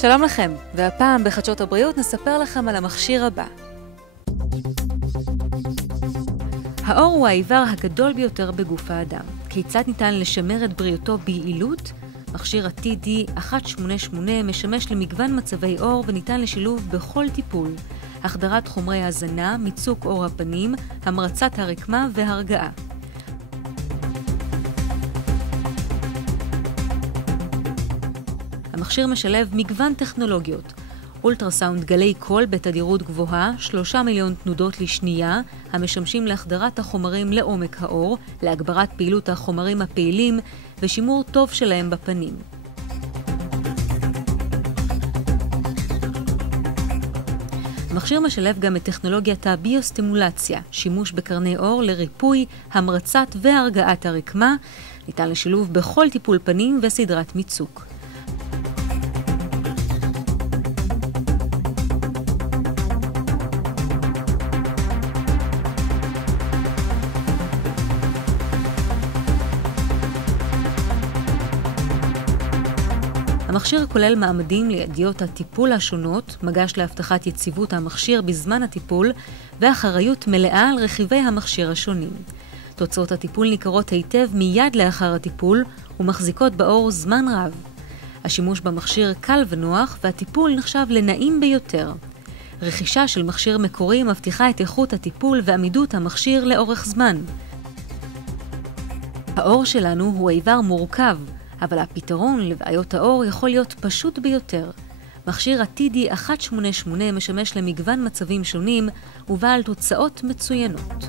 שלום לכם, והפעם בחדשות הבריאות נספר לכם על המכשיר הבא. האור הוא האיבר הגדול ביותר בגוף האדם. כיצד ניתן לשמר את בריאותו ביעילות? מכשיר ה-TD188 משמש למגוון מצבי אור וניתן לשילוב בכל טיפול. החדרת חומרי הזנה, מיצוק אור הפנים, המרצת הרקמה והרגעה. המכשיר משלב מגוון טכנולוגיות. אולטרסאונד גלי קול בתדירות גבוהה, 3 מיליון תנודות לשנייה, המשמשים להחדרת החומרים לעומק האור, להגברת פעילות החומרים הפעילים ושימור טוב שלהם בפנים. המכשיר משלב גם את טכנולוגיית הביוסטימולציה, שימוש בקרני אור לריפוי, המרצת והרגעת הרקמה, ניתן לשילוב בכל טיפול פנים וסדרת מיצוק. המכשיר כולל מעמדים לידיות הטיפול השונות, מגש להבטחת יציבות המכשיר בזמן הטיפול, ואחריות מלאה על רכיבי המכשיר השונים. תוצאות הטיפול ניכרות היטב מיד לאחר הטיפול ומחזיקות באור זמן רב. השימוש במכשיר קל ונוח והטיפול נחשב לנעים ביותר. רכישה של מכשיר מקורי מבטיחה את איכות הטיפול ועמידות המכשיר לאורך זמן. האור שלנו הוא איבר מורכב, אבל הפתרון לבעיות האור יכול להיות פשוט ביותר. מכשיר ה-TD188 משמש למגוון מצבים שונים ובעל תוצאות מצוינות.